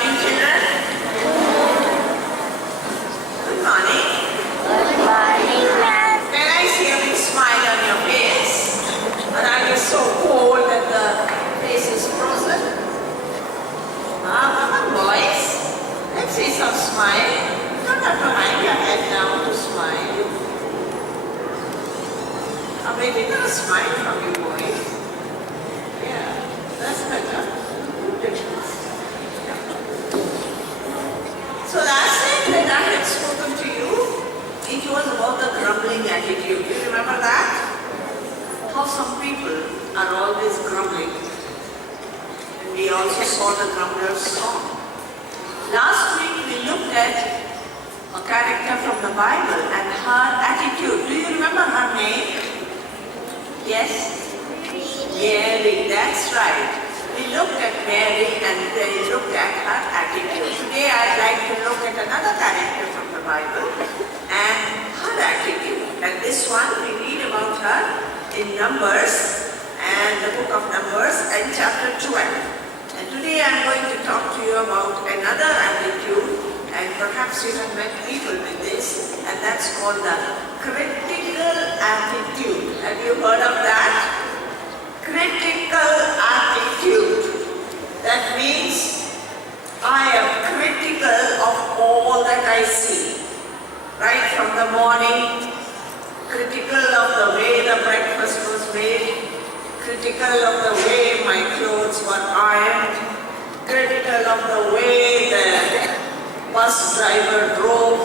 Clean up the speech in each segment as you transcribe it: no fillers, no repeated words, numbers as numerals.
morning, children. Good morning. Good morning, ma'am. Can I see a big smile on your face? Or are you so cold that the face is frozen? Come on, boys. Let's see some smile. You don't have to hang your head down to smile. I'm waiting for a smile from you, boys. Yeah, that's better. So last time that I had spoken to you, it was about the grumbling attitude. Do you remember that? How some people are always grumbling. And we also saw the grumbler's song. Last week we looked at a character from the Bible and her attitude. Do you remember her name? Yes? Mary, that's right. We looked at Mary and we looked at her attitude. Today I'd like to look at another character from the Bible and her attitude. And this one we read about her in Numbers and the book of Numbers and chapter 12. And today I'm going to talk to you about another attitude, and perhaps you have met people with this, and that's called the critical attitude. Have you heard of that? Critical attitude. That means I am critical of all that I see. Right from the morning, critical of the way the breakfast was made, critical of the way my clothes were ironed, critical of the way the bus driver drove.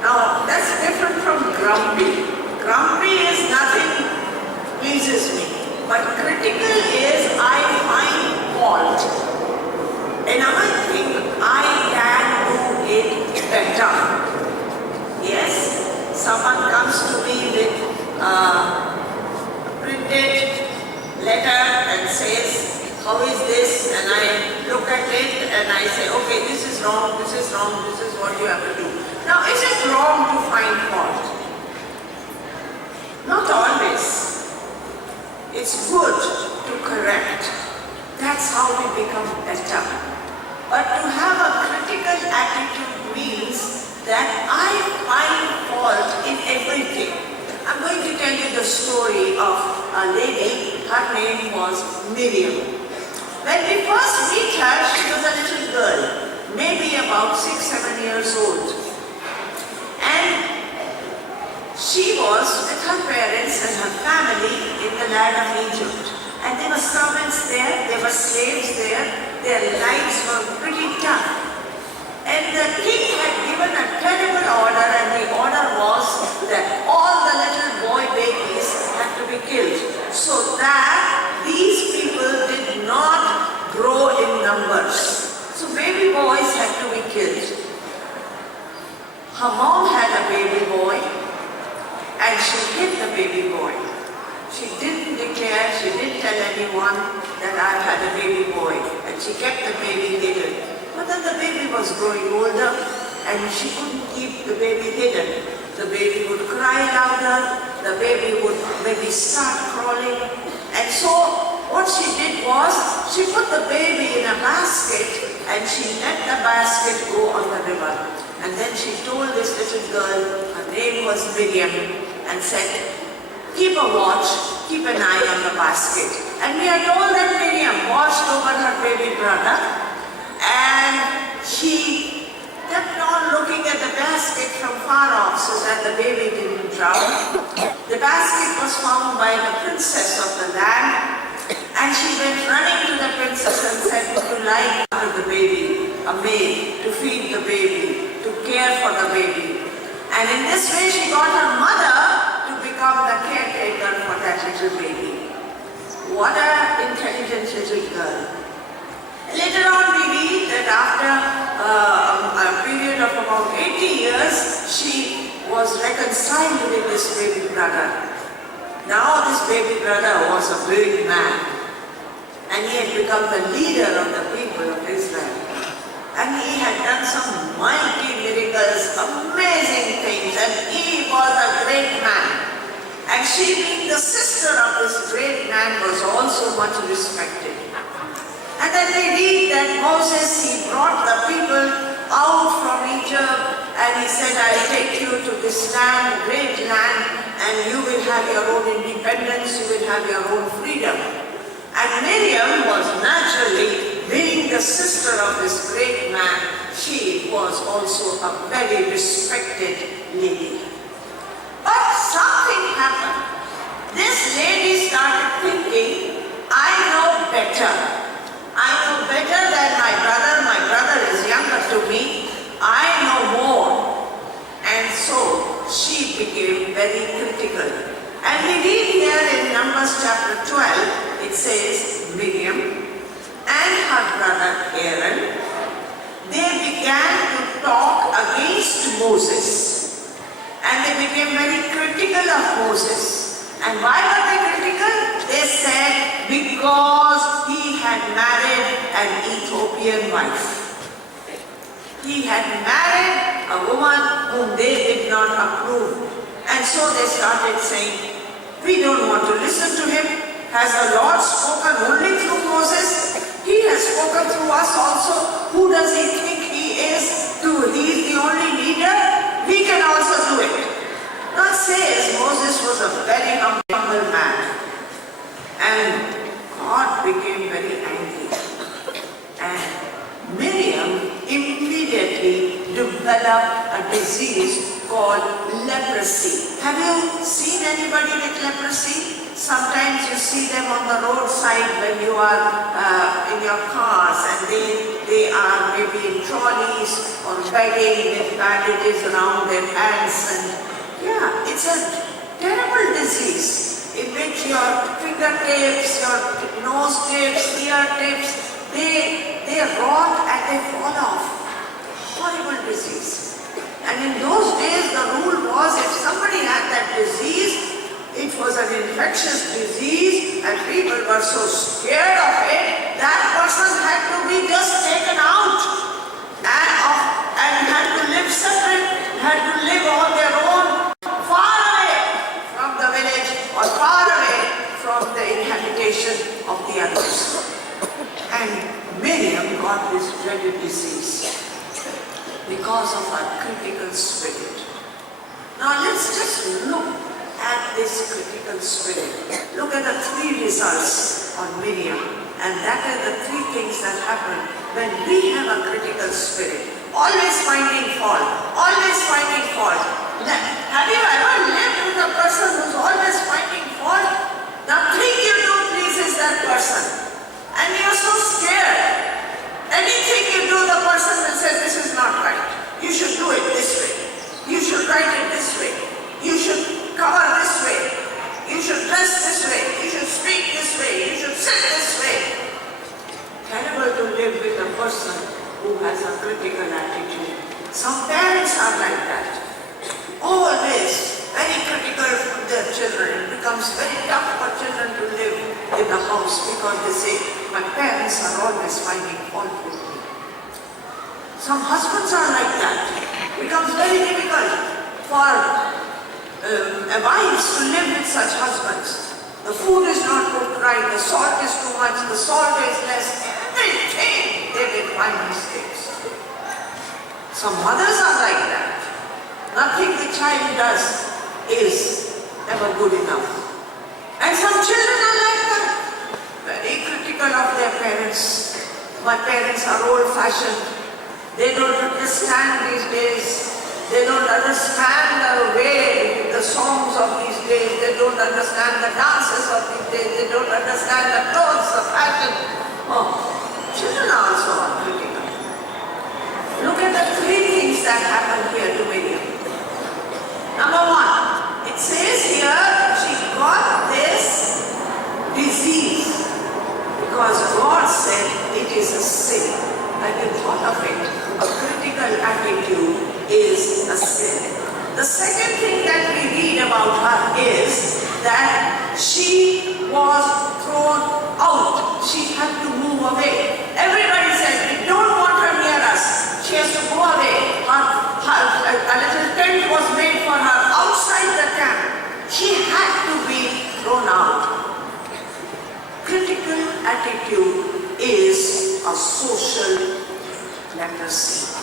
Now that's different from grumpy. Grumpy is nothing pleases me. But critical is I find fault and I think I can do it better. Yes, someone comes to me with a printed letter and says, how is this? And I look at it and I say, okay, this is wrong, this is wrong, this is what you have to do. Now, is it wrong to find fault? Not always. It's good to correct. That's how we become better. But to have a critical attitude means that I find fault in everything. I'm going to tell you the story of a lady. Her name was Miriam. When we first meet her, she was a little girl, maybe about 6-7 years old. And she was with her parents and her family in the land of Egypt. And there were servants there, there were slaves there, their lives were pretty tough. And the king had given a terrible order, and the order was that all the little boy babies had to be killed, so that these people did not grow in numbers. So baby boys had to be killed. Her mom had a baby boy, and she hid the baby boy. She didn't declare, she didn't tell anyone that I had a baby boy, and she kept the baby hidden. But then the baby was growing older, and she couldn't keep the baby hidden. The baby would cry louder, the baby would maybe start crawling. And so what she did was, she put the baby in a basket, and she let the basket go on the river. And then she told this little girl, her name was Miriam, and said, keep a watch, keep an eye on the basket. And we are told that Miriam watched over her baby brother, and she kept on looking at the basket from far off so that the baby didn't drown. The basket was found by the princess of the land, and she went running to the princess and said, would you like the baby, a maid, to feed the baby, to care for the baby. And in this way she got her mother to become the caretaker for that little baby. What an intelligent little girl. Later on we read that after a period of about 80 years, she was reconciled with this baby brother. Now this baby brother was a big man, and he had become the leader of the people of Israel. And he had done some mighty miracles, amazing things, and he was a great man. And she, being the sister of this great man, was also much respected. And then they read that Moses, he brought the people he said, I'll take you to this land, great land, and you will have your own independence, you will have your own freedom. And Miriam was naturally, being the sister of this great man, she was also a very respected lady. But something happened. This lady started thinking, I know better. I know better than my brother. My brother is younger to me. I know more. And so she became very critical. And we read here in Numbers chapter 12, it says, Miriam and her brother Aaron, they began to talk against Moses. And they became very critical of Moses. And why were they critical? They said, because he had married an Ethiopian wife. He had married a woman whom they did not approve. And so they started saying, we don't want to listen to him. Has the Lord spoken only through Moses? He has spoken through us also. Who does he think he is? He is the only leader? We can also do it. God says Moses was a very humble man. And God became very angry. And Miriam immediately developed a disease called leprosy. Have you seen anybody with leprosy? Sometimes you see them on the roadside when you are in your cars, and they are maybe in trolleys or begging with bandages around their hands. And yeah, it's a terrible disease in which your fingertips, your nose tips, ear tips, they rot and they fall off. Horrible disease. And in those days the rule was, if somebody had that disease, it was an infectious disease and people were so scared of it, that person had to be just taken out and had to live separate, had to live on their own, far away from the village or far away from the inhabitation of the others. And Miriam got this dreaded disease because of her critical spirit. Now let's just look at this critical spirit. Look at the three results on Miriam, and that are the three things that happen when we have a critical spirit. Always finding fault, always finding fault. Have you ever lived with a person who's always finding fault? Nothing you do pleases that person. And you're so scared. Anything you do, the person will say, this is not right. You should do it this way. You should write it this way. You should cover this way. You should dress this way. You should speak this way. You should sit this way. Terrible to live with a person who has a critical attitude. Some parents are like that. Always very critical of their children. It becomes very tough for children to live in the house because they say, my parents are always finding fault with me. Some husbands are like that. It becomes very difficult for wives to live with such husbands. The food is not cooked right, the salt is too much, the salt is less, everything they will find mistakes. Some mothers are like that. Nothing the child does is ever good enough. And some children are like that, very critical of their parents. My parents are old-fashioned. They don't understand these days. They don't understand the way, the songs of these days. They don't understand the dances of these days. They don't understand the clothes, the fashion. Oh, children also are critical. Look at the three things that happen here to Miriam. Number one, it says here she got this disease because God said it is a sin. Have you thought of it? A critical attitude is a sin. The second thing that we read about her is that she was thrown out. She had to move away. Everybody said, we don't want her near us. She has to go away. A little tent was made for her outside the camp. She had to be thrown out. Critical attitude is a social leprosy.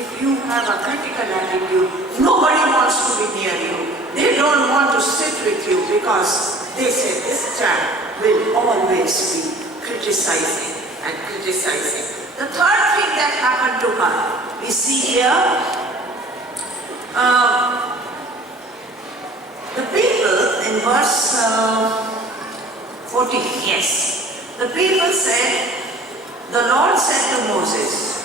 if you have a critical attitude, nobody wants to be near you. They don't want to sit with you because they say this child will always be criticizing and criticizing. The third thing that happened to her, we see here, the people in verse 14, yes. The people said, the Lord said to Moses,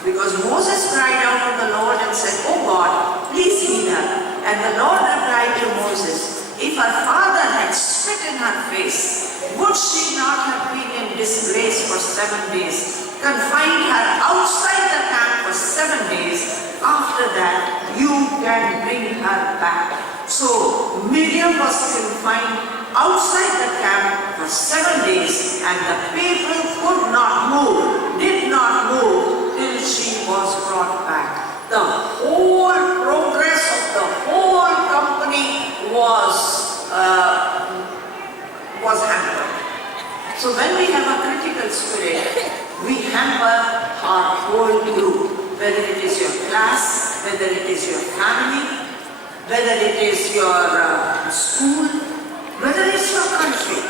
because Moses cried out to the Lord and said, "Oh God, please heal her." And the Lord replied to Moses, "If her father had spit in her face, would she not have been in disgrace for 7 days? Confined her outside the camp for 7 days. After that, you can bring her back." So Miriam was confined outside the camp for 7 days, and the people could not move, did not move till she was brought back. The whole progress of the whole company was hampered. So when we have a critical spirit, we hamper our whole group, whether it is your class, whether it is your family, whether it is your school, whether it's your country.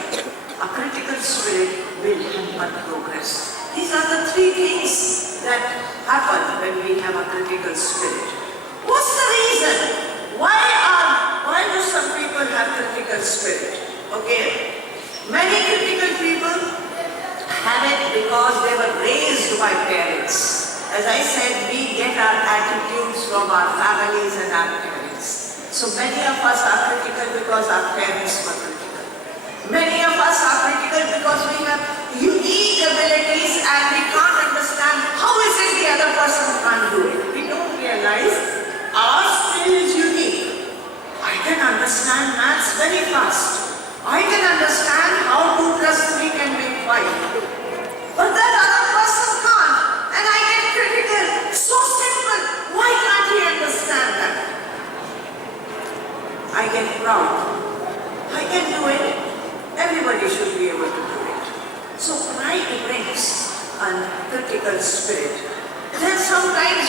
A critical spirit will hamper progress. These are the three things that happen when we have a critical spirit. What's the reason? Why do some people have critical spirit? Okay, many critical people have it because they were raised by parents. As I said, we get our attitudes from our families and our parents. So many of us are critical because our parents were critical. Many of us are critical because we have unique abilities and we can't understand how is it the other person can't do it. We don't realize our skill is unique. I can understand maths very fast. I can understand how 2 plus 3 can make 5. But that other person can't. And I get critical. So simple. Why can't he understand that? I get proud. I can do it. Everybody should be able to do it. So pride brings a critical spirit. Then sometimes,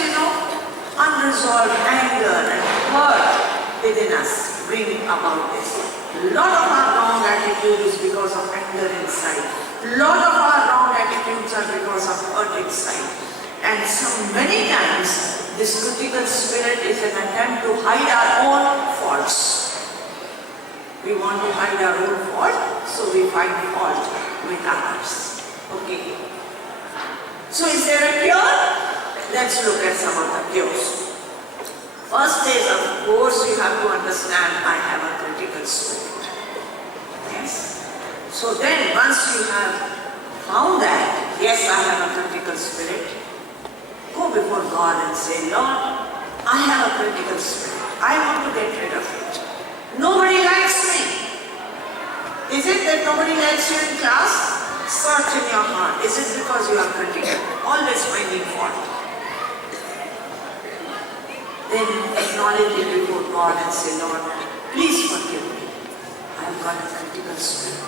unresolved anger and hurt within us bring about this. A lot of our wrong attitude is because of anger inside. A lot of our wrong attitudes are because of hurt inside. And so many times, this critical spirit is an attempt to hide our own faults. We want to hide our own fault, so we find fault with others. Okay. So is there a cure? Let's look at some of the cures. First is, of course, you have to understand I have a critical spirit. Yes. So then, once you have found that, yes, I have a critical spirit, go before God and say, Lord, I have a critical spirit. I want to get rid of it. Nobody likes me. Is it that nobody likes you in class? Search in your heart. Is it because you are critical? Always finding fault. Then acknowledge it before God and say, Lord, please forgive me. I have got a critical spirit.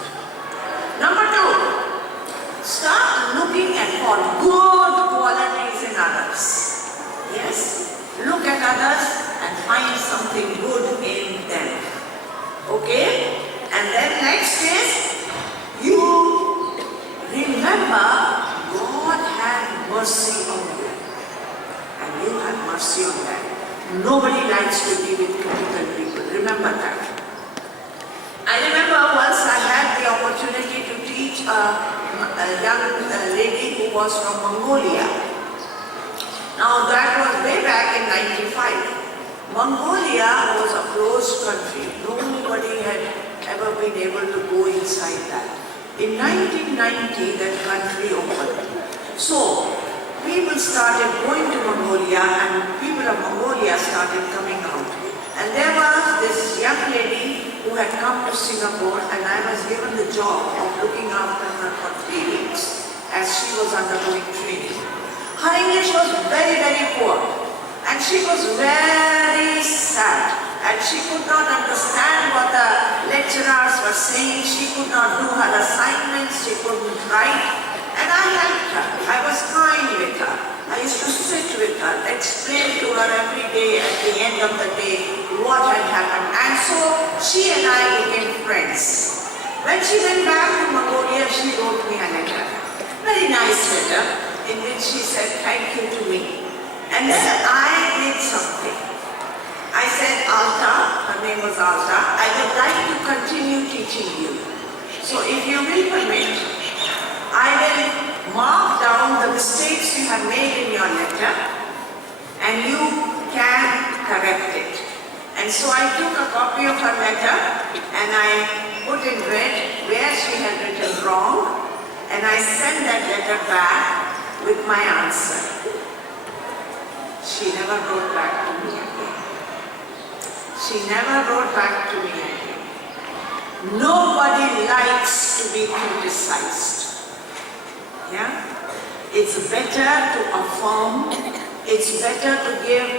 Number 2, start looking at for good qualities in others. Yes? Look at others and find something good in them. Okay? And then next is, you remember God had mercy on you. And you have mercy on them. Nobody likes to be with critical people. Remember that. I remember once I had the opportunity to teach a young lady who was from Mongolia. Now that was way back in 95. Mongolia was a closed country. Nobody had ever been able to go inside that. In 1990, that country opened. So, people started going to Mongolia and people of Mongolia started coming out. And there was this young lady who had come to Singapore and I was given the job of looking after her for 3 weeks as she was undergoing training. Her English was very, very poor and she was very sad and she could not understand what the lecturers were saying. She could not do her assignments, she couldn't write. And I helped her. I was kind with her. I used to sit with her, explain of the day what had happened. And so she and I became friends. When she went back to Mongolia, she wrote me a letter. Very nice letter in which she said thank you to me. And then I did something. I said, Alta, her name was Alta, I would like to continue teaching you. So if you will permit, I will mark down the mistakes you have made in your letter and you can correct it. And so I took a copy of her letter and I put in red where she had written wrong, and I sent that letter back with my answer. She never wrote back to me again. She never wrote back to me again. Nobody likes to be criticized. Yeah? It's better to affirm, it's better to give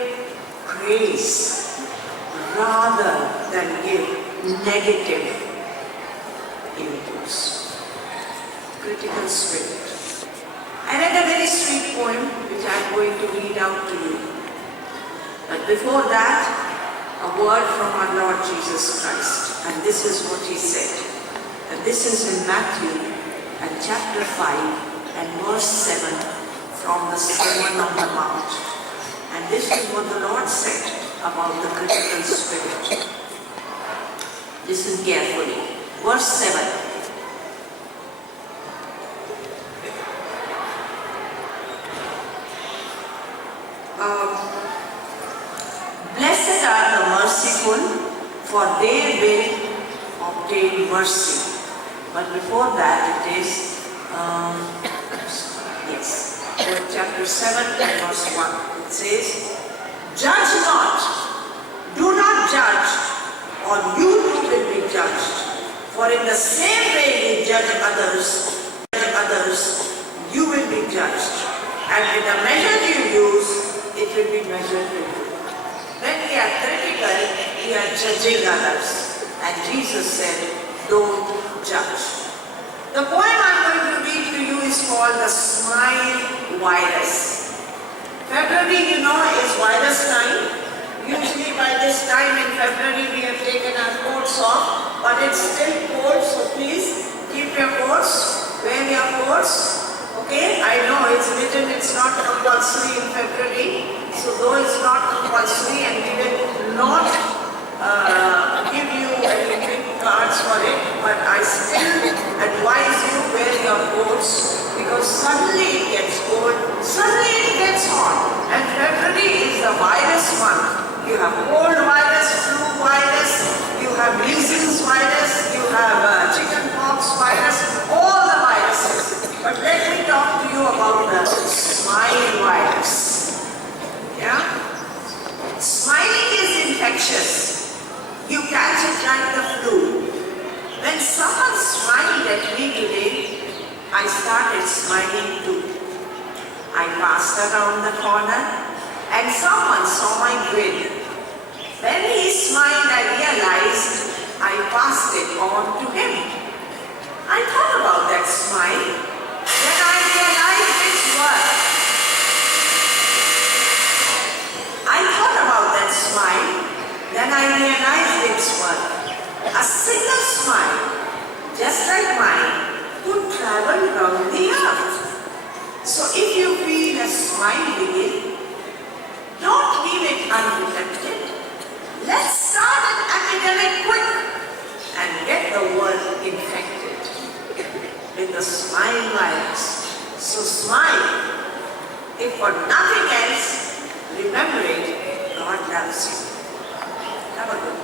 praise rather than give negative inputs. Critical spirit. I read a very sweet poem which I am going to read out to you. But before that, a word from our Lord Jesus Christ. And this is what he said. And this is in Matthew and chapter 5 and verse 7 from the Sermon on the Mount. And this is what the Lord said about the critical spirit. Listen carefully. Verse 7. Blessed are the merciful, for they will obtain mercy. But before that it is, chapter 7 and verse 1. It says, judge not, do not judge, or you too will be judged. For in the same way you judge others, you will be judged. And with the measure you use, it will be measured to you. When we are critical, we are judging others. And Jesus said, don't judge. The poem I'm going to read to you is called The Smile Virus. February, you know, is virus time. Usually by this time in February we have taken our coats off, but it's still cold, so please keep your coats, wear your coats. Okay, I know it's written it's not compulsory in February, so though it's not compulsory and we will not give you any big cards for it, but I still advise you wear your coats because suddenly it gets cold, suddenly it gets hot, and February is the virus month. You have cold virus, flu virus, you have measles virus, you have chickenpox virus, all the viruses. But let me talk to you about the smile virus. Yeah? Smiling is infectious. You catch it like the flu. When someone smiled at me today, I started smiling too. I passed around the corner and someone saw my grin. When he smiled, I realized I passed it on to him. I thought about that smile. Then I realized its worth. I thought about that smile. Then I realized its worth. A single smile, just like mine, could travel around the earth. So if you feel a smile begin, don't leave it undetected. Let's start an epidemic quick and get the world infected with the smile virus. So smile. If for nothing else, remember it, God loves you. Have a good day.